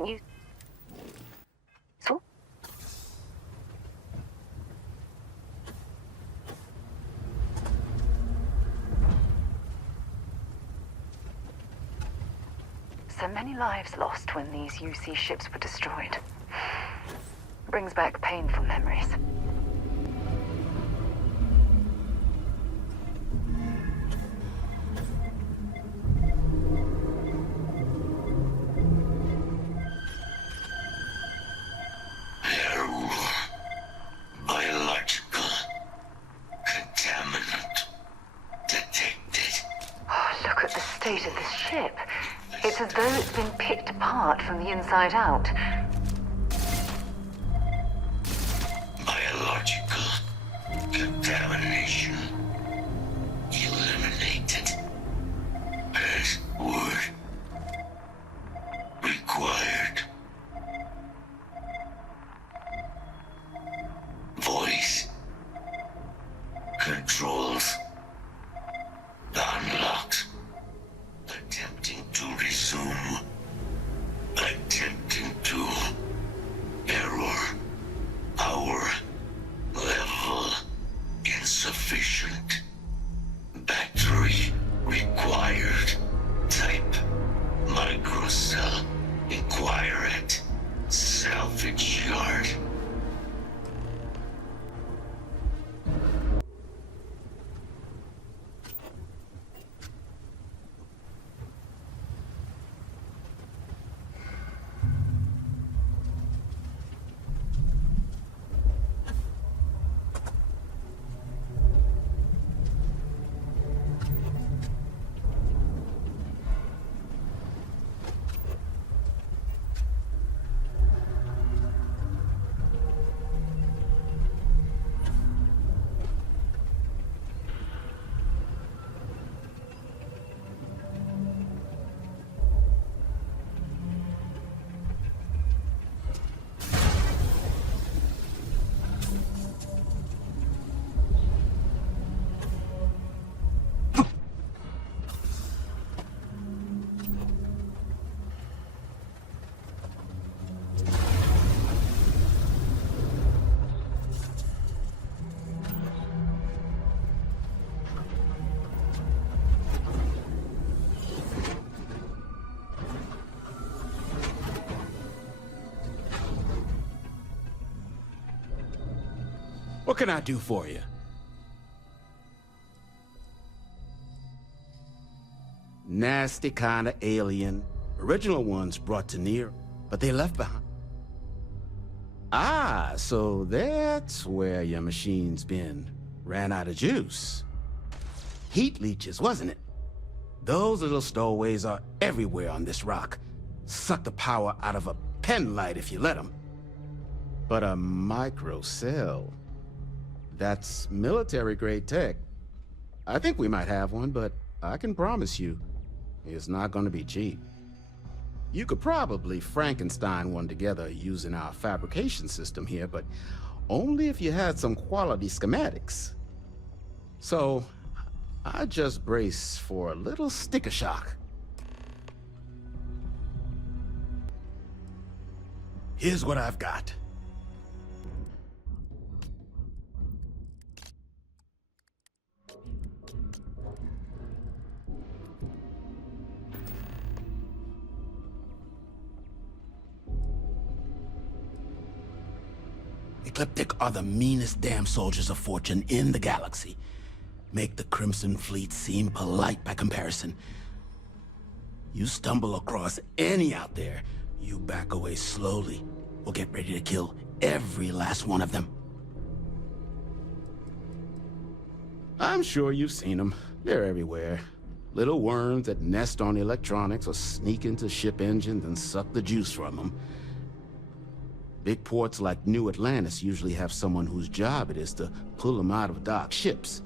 Useful? So many lives lost when these UC ships were destroyed. Brings back painful memories. Biological contaminant detected. Oh, look at the state of this ship. It's as though it's been picked apart from the inside out. Biological contamination eliminated. Password required. Voice controls unlocked. Attempting to resume. Attempting to. Error. Power level insufficient. Battery required. Type microcell. Inquire at salvage yard. What can I do for you? Nasty kind of alien. Original ones brought to near, but they left behind. Ah, so that's where your machine's been. Ran out of juice. Heat leeches, wasn't it? Those little stowaways are everywhere on this rock. Suck the power out of a pen light if you let them. But a microcell... that's military-grade tech. I think we might have one, but I can promise you, it's not going to be cheap. You could probably Frankenstein one together using our fabrication system here, but only if you had some quality schematics. So, I just brace for a little sticker shock. Here's what I've got. Ecliptic are the meanest damn soldiers of fortune in the galaxy. Make the Crimson Fleet seem polite by comparison. You stumble across any out there, you back away slowly, or get ready to kill every last one of them. I'm sure you've seen them. They're everywhere. Little worms that nest on electronics or sneak into ship engines and suck the juice from them. Big ports like New Atlantis usually have someone whose job it is to pull them out of docked ships.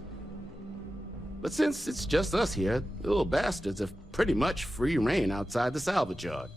But since it's just us here, the little bastards have pretty much free reign outside the salvage yard.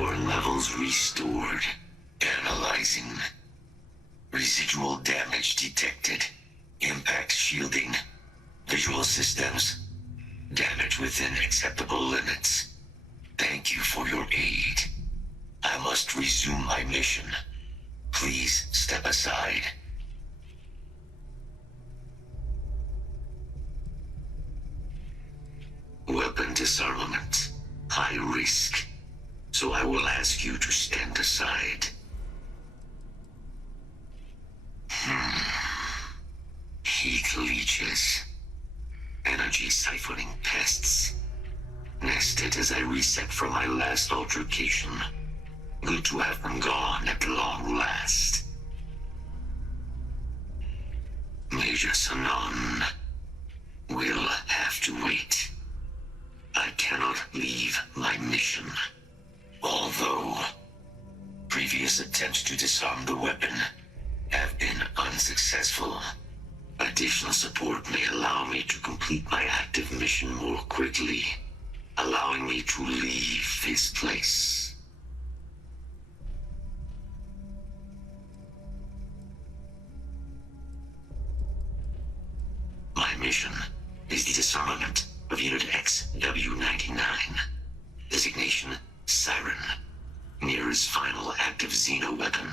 Power levels restored. Analyzing. Residual damage detected. Impact shielding. Visual systems. Damage within acceptable limits. Thank you for your aid. I must resume my mission. Please step aside. Weapon disarmament. High risk. So I will ask you to stand aside. Heat leeches. Energy siphoning pests. Nested as I reset from my last altercation. Good to have them gone at long last. Major Sanon will have to wait. I cannot leave my mission. Although previous attempts to disarm the weapon have been unsuccessful. Additional support may allow me to complete my active mission more quickly, allowing me to leave this place. My mission is the disarmament of Unit XW-99. Designation Siren. Nearest final active Xeno weapon.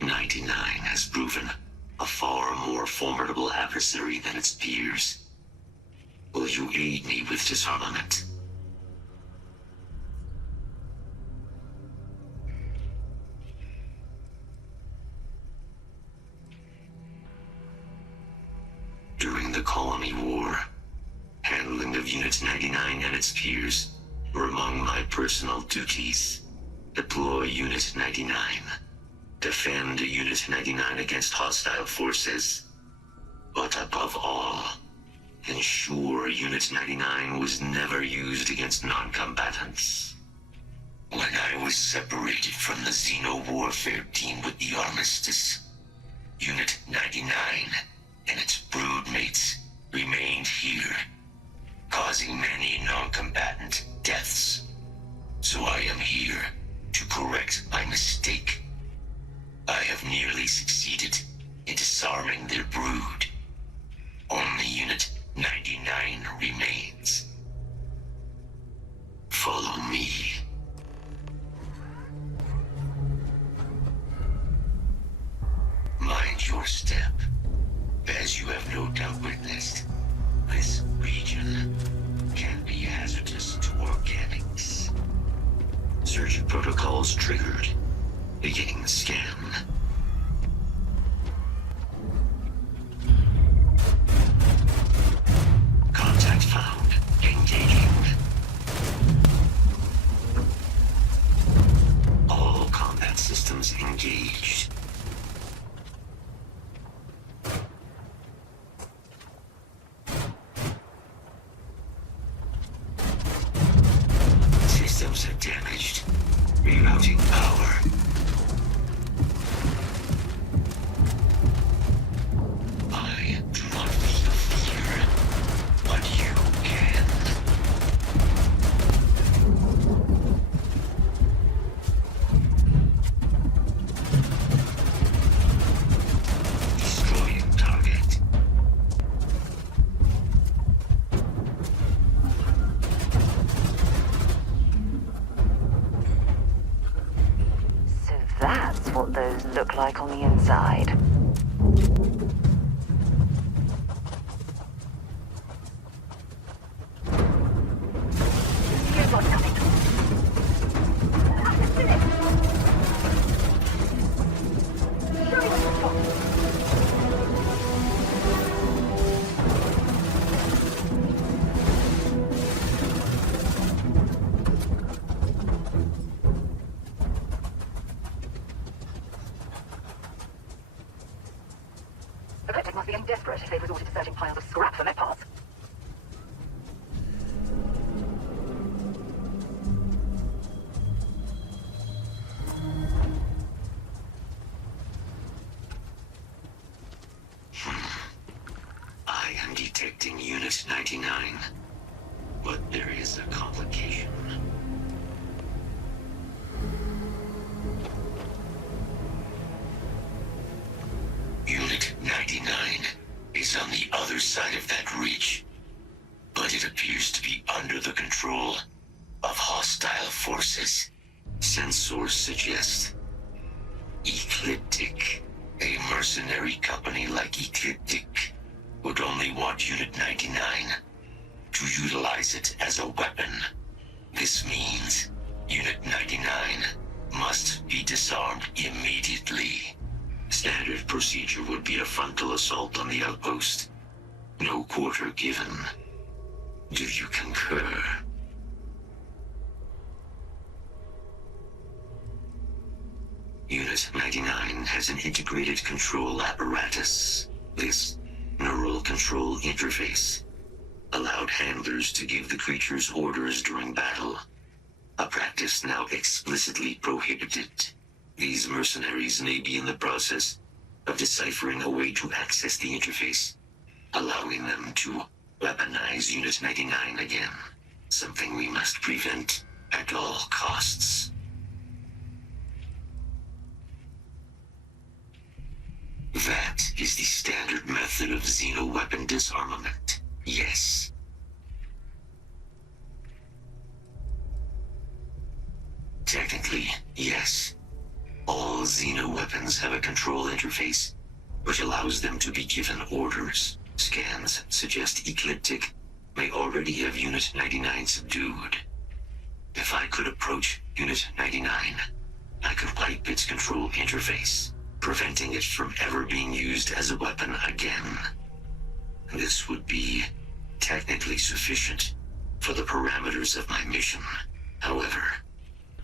99 has proven a far more formidable adversary than its peers. Will you aid me with disarmament? During the Colony War, handling of Unit 99 and its peers were among my personal duties. Deploy Unit 99. Defend Unit 99 against hostile forces. But above all, ensure Unit 99 was never used against non-combatants. When I was separated from the Xeno warfare team with the Armistice, Unit 99 and its broodmates remained here, causing many non-combatant deaths. So I am here to correct my mistake. I have nearly succeeded in disarming their brood. Only Unit 99 remains. Follow me. Mind your step. As you have no doubt witnessed, this region can be hazardous to organics. Search protocols triggered. Beginning the scan. Contact found. Engaging. All combat systems engaged. Systems are damaged. Rerouting power. I do not feel fear, but you can. Destroying target. So that's what those look like on the inside. The Cryptic must be getting desperate if they've resorted to searching piles of scrap for med parts. I am detecting Unit 99, but there is a complication. Sensors suggest Ecliptic. A mercenary company like Ecliptic would only want Unit 99 to utilize it as a weapon. This means Unit 99 must be disarmed immediately. Standard procedure would be a frontal assault on the outpost. No quarter given. Do you concur? Unit 99 has an integrated control apparatus. This neural control interface allowed handlers to give the creatures orders during battle, a practice now explicitly prohibited. These mercenaries may be in the process of deciphering a way to access the interface, allowing them to weaponize Unit 99 again, something we must prevent at all costs. That is the standard method of xeno-weapon disarmament, yes. Technically, yes. All xeno-weapons have a control interface, which allows them to be given orders. Scans suggest Ecliptic may already have Unit 99 subdued. If I could approach Unit 99, I could wipe its control interface, preventing it from ever being used as a weapon again. This would be technically sufficient for the parameters of my mission. However,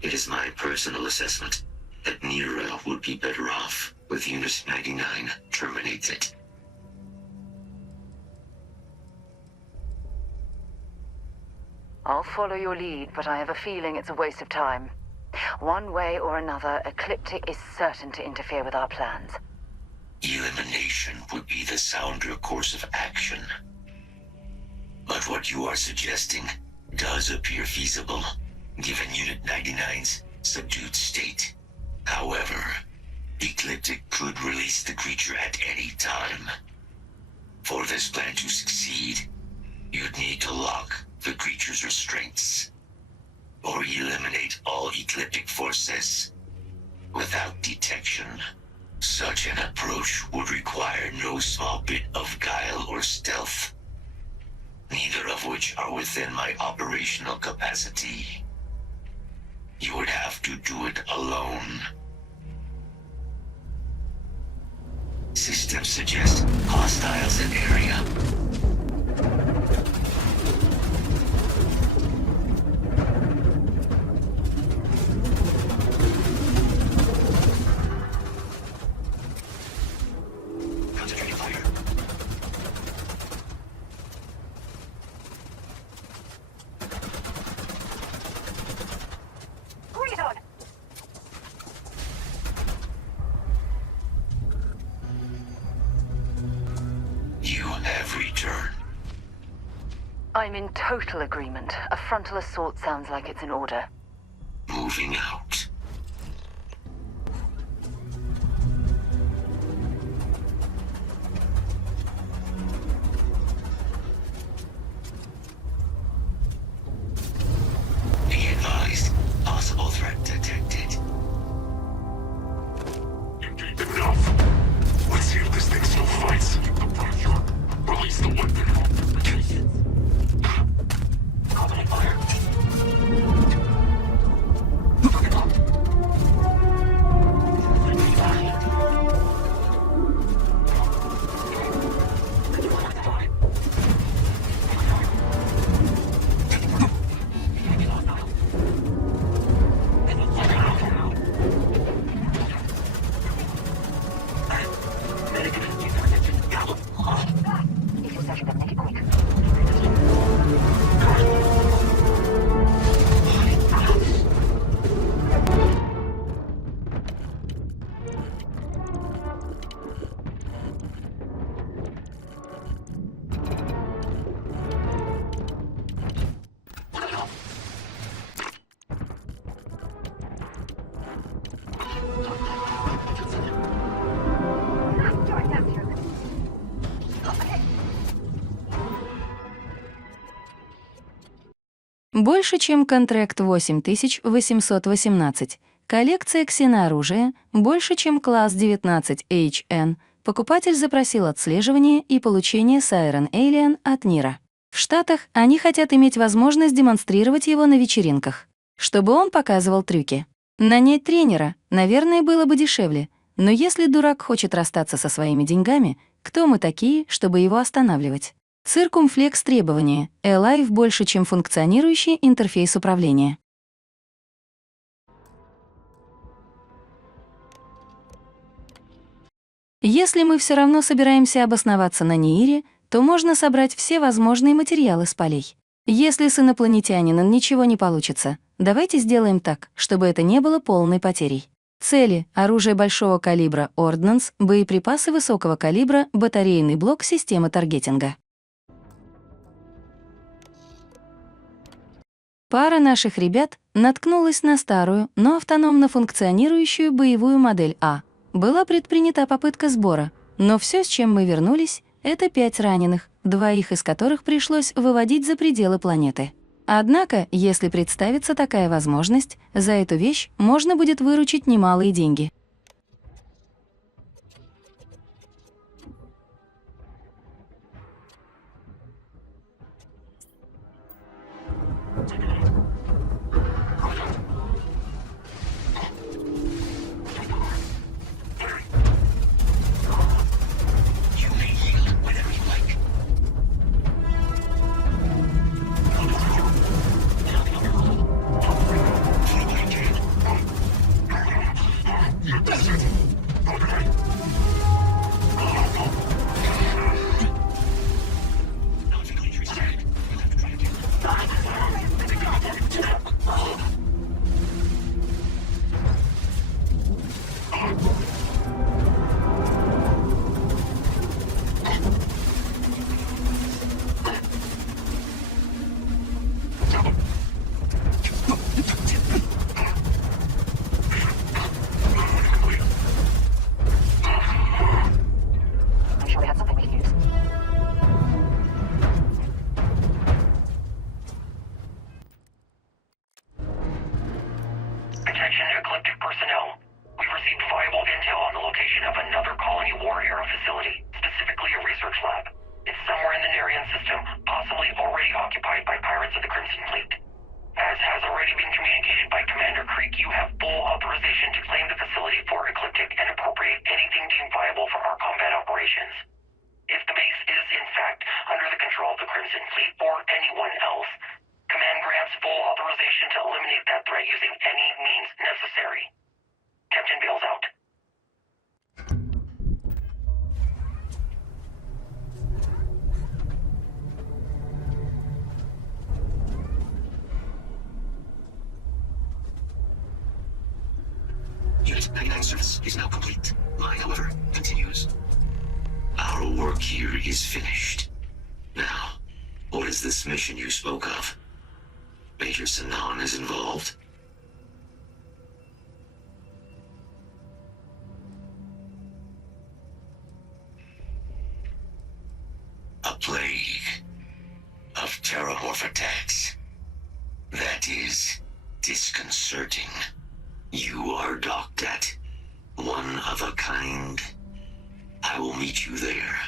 it is my personal assessment that Nero would be better off with Unit 99 terminated. I'll follow your lead, but I have a feeling it's a waste of time. One way or another, Ecliptic is certain to interfere with our plans. Elimination would be the sounder course of action. But what you are suggesting does appear feasible, given Unit 99's subdued state. However, Ecliptic could release the creature at any time. For this plan to succeed, you'd need to lock the creature's restraints, or eliminate all Ecliptic forces without detection. Such an approach would require no small bit of guile or stealth, neither of which are within my operational capacity. You would have to do it alone. Systems suggest hostiles in area. Concentrating fire. Bring it on! You have returned. I'm in total agreement. A frontal assault sounds like it's in order. Moving out. Be advised, possible threat detected. Indeed enough. Let's see if this thing still fights. Release the weapon. Opening fire. больше, чем контракт 8818. Коллекция ксенооружия больше, чем класс 19HN. Покупатель запросил отслеживание и получение Siren Alien от Нира. В Штатах они хотят иметь возможность демонстрировать его на вечеринках, чтобы он показывал трюки. Нанять тренера, наверное, было бы дешевле, но если дурак хочет расстаться со своими деньгами, кто мы такие, чтобы его останавливать? Циркумфлекс требования. Alive больше, чем функционирующий интерфейс управления. Если мы все равно собираемся обосноваться на Ниире, то можно собрать все возможные материалы с полей. Если с инопланетянином ничего не получится, давайте сделаем так, чтобы это не было полной потерей. Цели — оружие большого калибра, орднанс, боеприпасы высокого калибра, батарейный блок системы таргетинга. Пара наших ребят наткнулась на старую, но автономно функционирующую боевую модель А. Была предпринята попытка сбора, но все, с чем мы вернулись, это 5 раненых, 2 из которых пришлось выводить за пределы планеты. Однако, если представится такая возможность, за эту вещь можно будет выручить немалые деньги. Attention Ecliptic personnel. We've received viable intel on the location of another colony war era facility, specifically a research lab. It's somewhere in the Nerian system, possibly already occupied by pirates of the Crimson Fleet. As has already been communicated by Commander Creek, you have full authorization to claim the facility for Ecliptic and appropriate anything deemed viable for our combat operations. If the base is, in fact, under the control of the Crimson Fleet or anyone else, Command grants full authorization to eliminate that threat using any means necessary. Captain Bale's out. Unit 99 service is now complete. Mine, however, continues. Our work here is finished. Now, what is this mission you spoke of? Major Sanan is involved? A plague of terramorph attacks. That is disconcerting. You are docked at one of a kind. I will meet you there.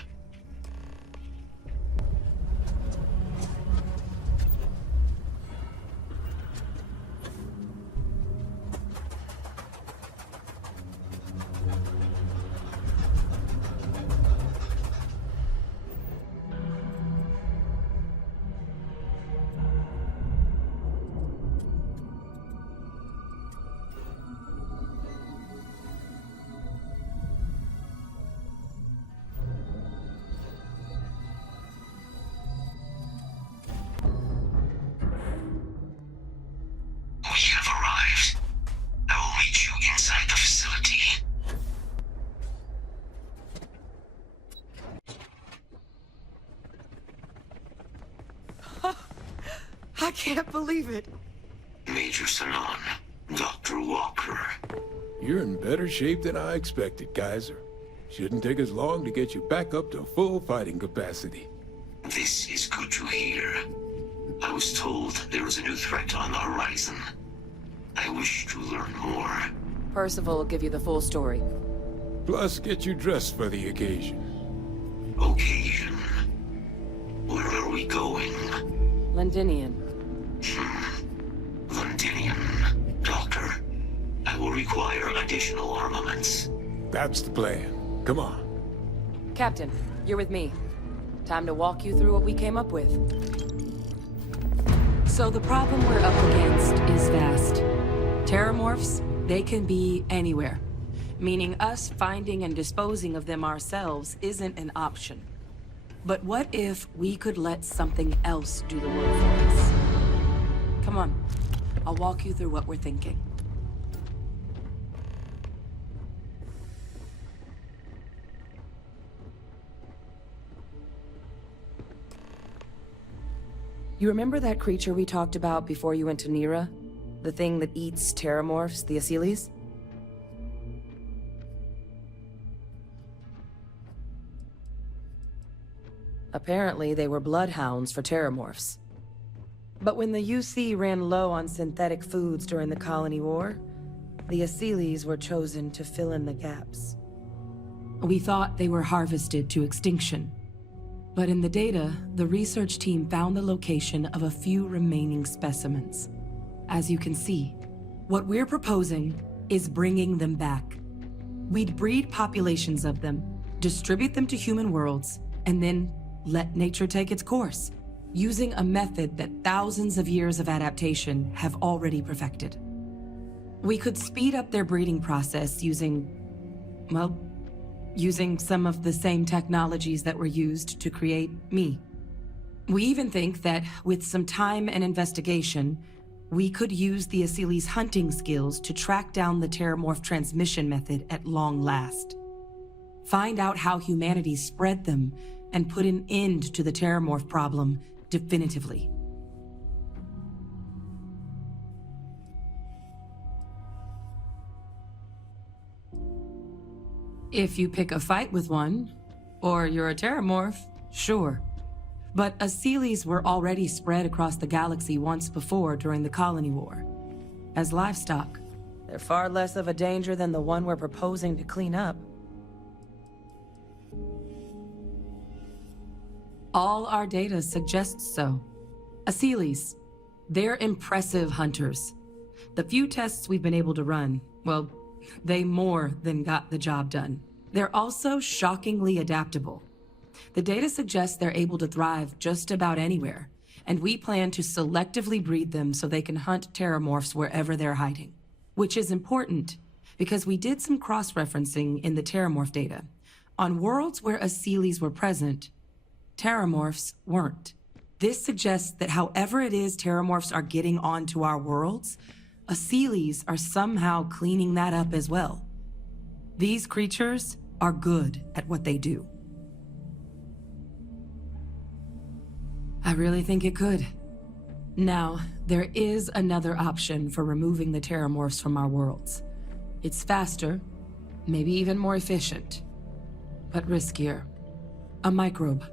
We have arrived. I will meet you inside the facility. I can't believe it. Major Sanan, Dr. Walker. You're in better shape than I expected, Kaiser. Shouldn't take us long to get you back up to full fighting capacity. This is good to hear. I was told there was a new threat on the horizon. I wish to learn more. Percival will give you the full story. Plus, get you dressed for the occasion. Occasion. Where are we going? Londinian. Londinian. Doctor, I will require additional armaments. That's the plan. Come on. Captain, you're with me. Time to walk you through what we came up with. So the problem we're up against is vast. Terramorphs, they can be anywhere. Meaning us finding and disposing of them ourselves isn't an option. But what if we could let something else do the work for us? Come on, I'll walk you through what we're thinking. You remember that creature we talked about before you went to Nira? The thing that eats terramorphs, the Asyles? Apparently, they were bloodhounds for terramorphs. But when the UC ran low on synthetic foods during the Colony War, the Asyles were chosen to fill in the gaps. We thought they were harvested to extinction. But in the data, the research team found the location of a few remaining specimens. As you can see, what we're proposing is bringing them back. We'd breed populations of them, distribute them to human worlds, and then let nature take its course, using a method that thousands of years of adaptation have already perfected. We could speed up their breeding process using some of the same technologies that were used to create me. We even think that with some time and investigation, we could use the Asyles' hunting skills to track down the Terramorph transmission method at long last. Find out how humanity spread them and put an end to the Terramorph problem definitively. If you pick a fight with one, or you're a Terramorph, sure. But Asyles were already spread across the galaxy once before during the Colony War. As livestock. They're far less of a danger than the one we're proposing to clean up. All our data suggests so. Asyles, they're impressive hunters. The few tests we've been able to run, well, they more than got the job done. They're also shockingly adaptable. The data suggests they're able to thrive just about anywhere, and we plan to selectively breed them so they can hunt terramorphs wherever they're hiding. Which is important, because we did some cross-referencing in the terramorph data. On worlds where Asyles were present, terramorphs weren't. This suggests that however it is terramorphs are getting onto our worlds, Asyles are somehow cleaning that up as well. These creatures are good at what they do. I really think it could. Now, there is another option for removing the terramorphs from our worlds. It's faster, maybe even more efficient, but riskier. A microbe.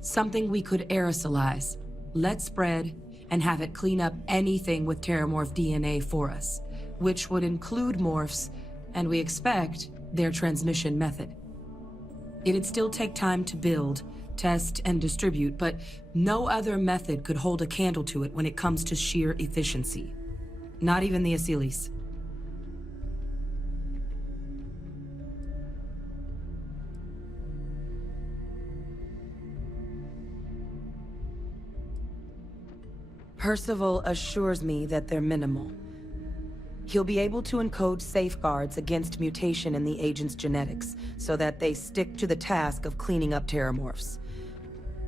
Something we could aerosolize, let spread, and have it clean up anything with terramorph DNA for us, which would include morphs, and we expect their transmission method. It'd still take time to build, test, and distribute, but no other method could hold a candle to it when it comes to sheer efficiency. Not even the Asyles. Percival assures me that they're minimal. He'll be able to encode safeguards against mutation in the agent's genetics, so that they stick to the task of cleaning up terramorphs.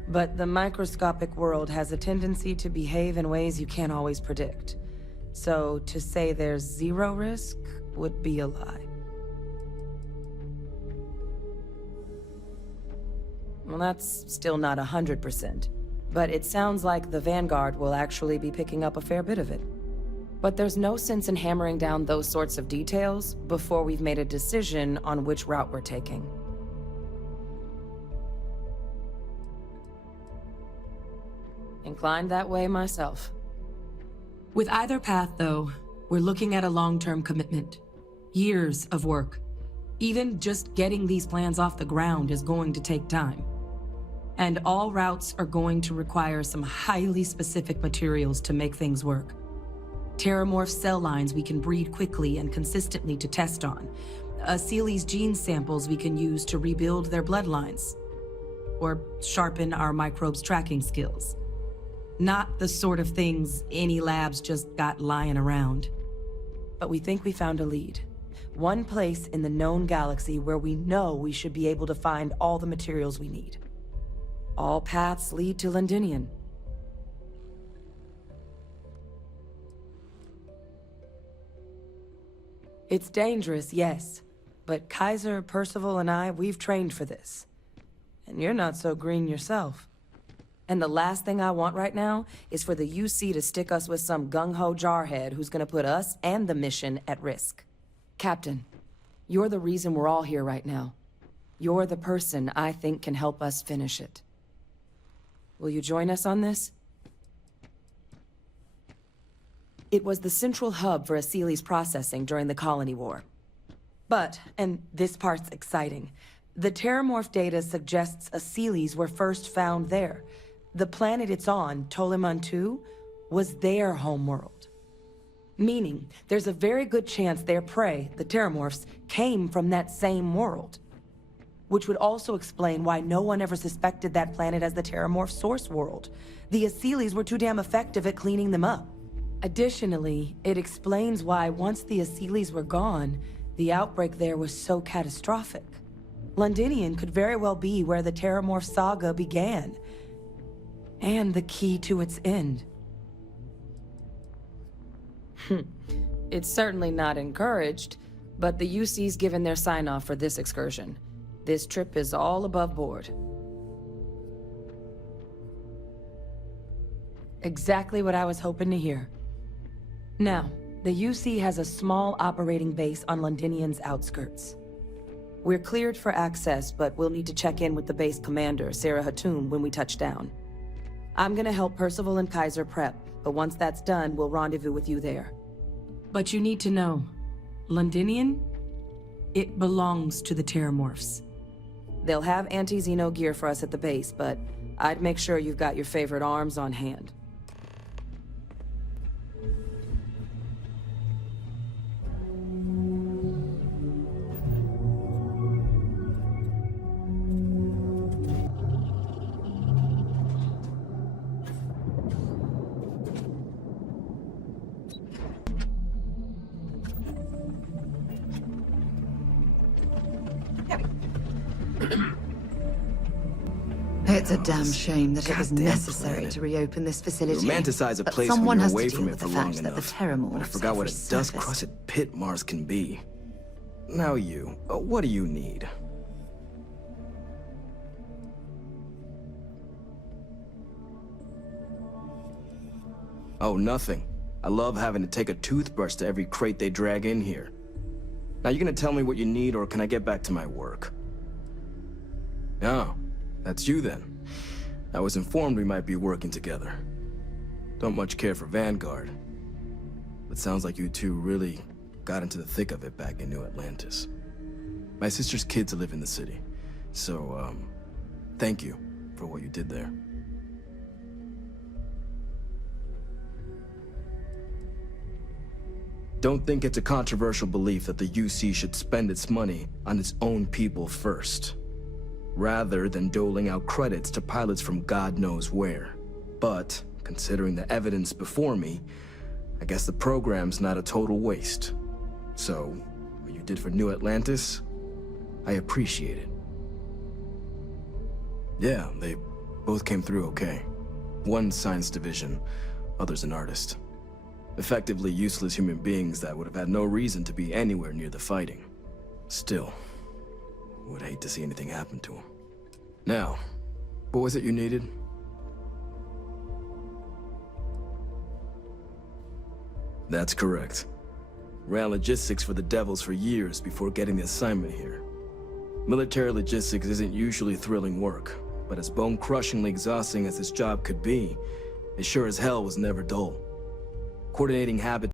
But the microscopic world has a tendency to behave in ways you can't always predict. So to say there's zero risk would be a lie. Well, that's still not 100%. But it sounds like the Vanguard will actually be picking up a fair bit of it. But there's no sense in hammering down those sorts of details before we've made a decision on which route we're taking. Inclined that way myself. With either path, though, we're looking at a long-term commitment. Years of work. Even just getting these plans off the ground is going to take time. And all routes are going to require some highly specific materials to make things work. Terramorph cell lines we can breed quickly and consistently to test on. Seely's gene samples we can use to rebuild their bloodlines. Or sharpen our microbes' tracking skills. Not the sort of things any labs just got lying around. But we think we found a lead. One place in the known galaxy where we know we should be able to find all the materials we need. All paths lead to Londinian. It's dangerous, yes. But Kaiser, Percival, and I, we've trained for this. And you're not so green yourself. And the last thing I want right now is for the UC to stick us with some gung-ho jarhead who's gonna put us and the mission at risk. Captain, you're the reason we're all here right now. You're the person I think can help us finish it. Will you join us on this? It was the central hub for Seely's processing during the Colony War. But, and this part's exciting, the Terramorph data suggests Seely's were first found there. The planet it's on, Toliman 2, was their homeworld. Meaning, there's a very good chance their prey, the Terramorphs, came from that same world. Which would also explain why no one ever suspected that planet as the Terramorph source world. The Seely's were too damn effective at cleaning them up. Additionally, it explains why once the Seely's were gone, the outbreak there was so catastrophic. Londinian could very well be where the Terramorph saga began. And the key to its end. It's certainly not encouraged, but the UC's given their sign-off for this excursion. This trip is all above board. Exactly what I was hoping to hear. Now, the UC has a small operating base on Londinian's outskirts. We're cleared for access, but we'll need to check in with the base commander, Sarah Hatoum, when we touch down. I'm gonna help Percival and Kaiser prep, but once that's done, we'll rendezvous with you there. But you need to know, Londinian, it belongs to the Terramorphs. They'll have anti-Xeno gear for us at the base, but I'd make sure you've got your favorite arms on hand. It's a damn shame that it was Goddamn necessary planet. to reopen this facility. You romanticize a but place when someone you're has away to from deal it with for the long fact that the enough. Terramorphs But I forgot what a have resurfaced. dust-crusted pit Mars can be. Now you, what do you need? Oh, nothing. I love having to take a toothbrush to every crate they drag in here. Now you gonna tell me what you need, or can I get back to my work? Oh, that's you then. I was informed we might be working together. Don't much care for Vanguard. But sounds like you two really got into the thick of it back in New Atlantis. My sister's kids live in the city. So, thank you for what you did there. Don't think it's a controversial belief that the UC should spend its money on its own people first, rather than doling out credits to pilots from God knows where. But, considering the evidence before me, I guess the program's not a total waste. So, what you did for New Atlantis, I appreciate it. Yeah, they both came through okay. One science division, other's an artist. Effectively useless human beings that would have had no reason to be anywhere near the fighting. Still, would hate to see anything happen to them. Now, what was it you needed? That's correct. Ran logistics for the Devils for years before getting the assignment here. Military logistics isn't usually thrilling work, but as bone-crushingly exhausting as this job could be, It sure as hell was never dull. Coordinating habits